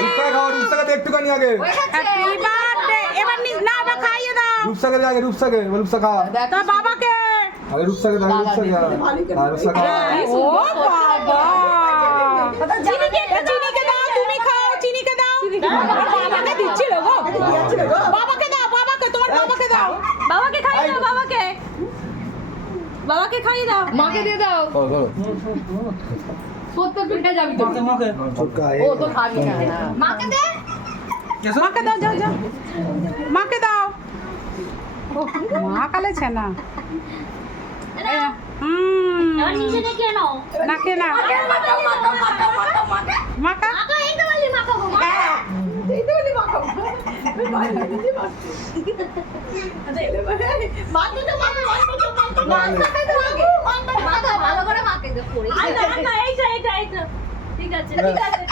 রূপসাকে খাও, রূপসাকে একটুখানি আগে। Happy birthday. এবার না আবার খাইয়ে দাও। রূপসাকে দে আগে, রূপসাকে, রূপসা খা। তোর বাবাকে। আগে রূপসাকে দাও, রূপসাকে খা। রূপসা খা। ও বাবা। চিনিকে দাও, তুমি খাও, চিনিকে দাও। বাবাকে দিচ্ছিল গো। বাবাকে দাও, বাবাকে, তোমার বাবাকে দাও। বাবাকে খাইয়ে দাও, বাবাকে। বাবাকে খাইয়ে দাও। মাকে দিয়ে দাও। সত্তর পিঠে যাবি তো। ও তো খাবি না। মাকে দে। মাকে দাও, যাও যাও। মাকে দাও। মা কালেছে না। এবার নিচে দেখে নাও। নাকে না। মাকা। মাকে এই তো বলি মাকে গো। ভালো করে মাকে দে। ঠিক আছে ঠিক আছে।